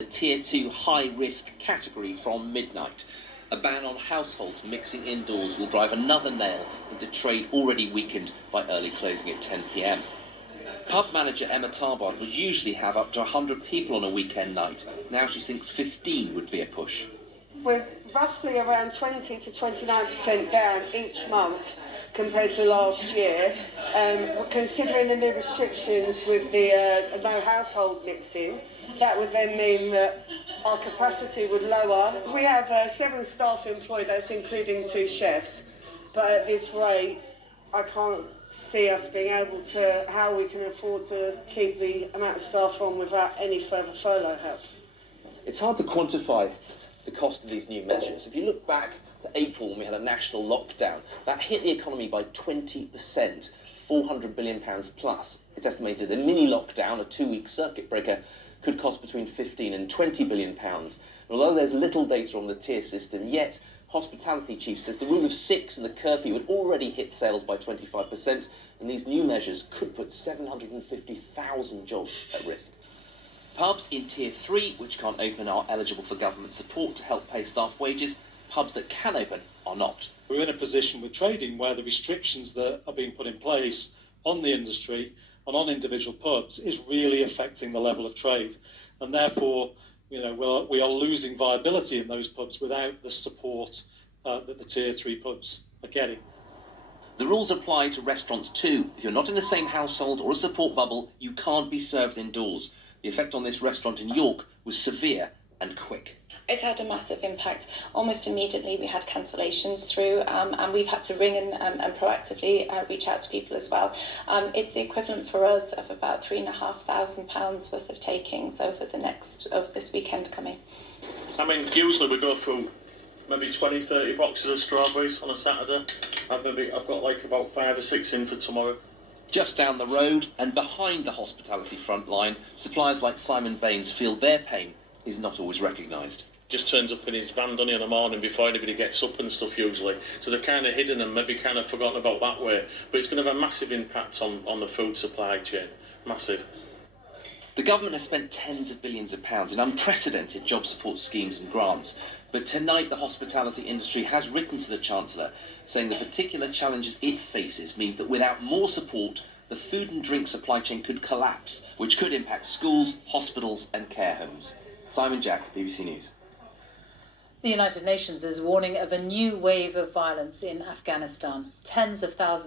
the Tier 2 high-risk category from midnight. A ban on households mixing indoors will drive another nail into trade already weakened by early closing at 10 p.m. Pub manager Emma Tarbard would usually have up to 100 people on a weekend night. Now she thinks 15 would be a push. We're roughly around 20 to 29% down each month compared to last year. Considering the new restrictions with the no household mixing, that would then mean that our capacity would lower. We have 7 staff employed, that's including 2 chefs, but at this rate I can't see us being able to, how we can afford to keep the amount of staff on without any further furlough help. It's hard to quantify the cost of these new measures. If you look back to April when we had a national lockdown, that hit the economy by 20%, £400 billion plus. It's estimated a mini lockdown, a 2-week circuit breaker, could cost between 15 and 20 billion pounds. Although there's little data on the tier system yet, hospitality chief says the rule of 6 and the curfew would already hit sales by 25%, and these new measures could put 750,000 jobs at risk. Pubs in Tier 3, which can't open, are eligible for government support to help pay staff wages. Pubs that can open are not. We're in a position with trading where the restrictions that are being put in place on the industry and on individual pubs is really affecting the level of trade, and therefore, we are losing viability in those pubs without the support that the Tier 3 pubs are getting. The rules apply to restaurants too. If you're not in the same household or a support bubble, you can't be served indoors. The effect on this restaurant in York was severe and quick. It's had a massive impact. Almost immediately we had cancellations through, and we've had to ring and proactively reach out to people as well. It's the equivalent for us of about £3,500 worth of takings over this weekend coming. I mean, usually we go through maybe 20-30 boxes of strawberries on a Saturday. I've got like about 5 or 6 in for tomorrow. Just down the road and behind the hospitality front line, suppliers like Simon Baines feel their pain is not always recognised. Just turns up in his van, doesn't he, in the morning before anybody gets up and stuff usually. So they're kind of hidden and maybe kind of forgotten about that way. But it's going to have a massive impact on the food supply chain. Massive. The government has spent tens of billions of pounds in unprecedented job support schemes and grants. But tonight the hospitality industry has written to the Chancellor saying the particular challenges it faces means that without more support, the food and drink supply chain could collapse, which could impact schools, hospitals and care homes. Simon Jack, BBC News. The United Nations is warning of a new wave of violence in Afghanistan. Tens of thousands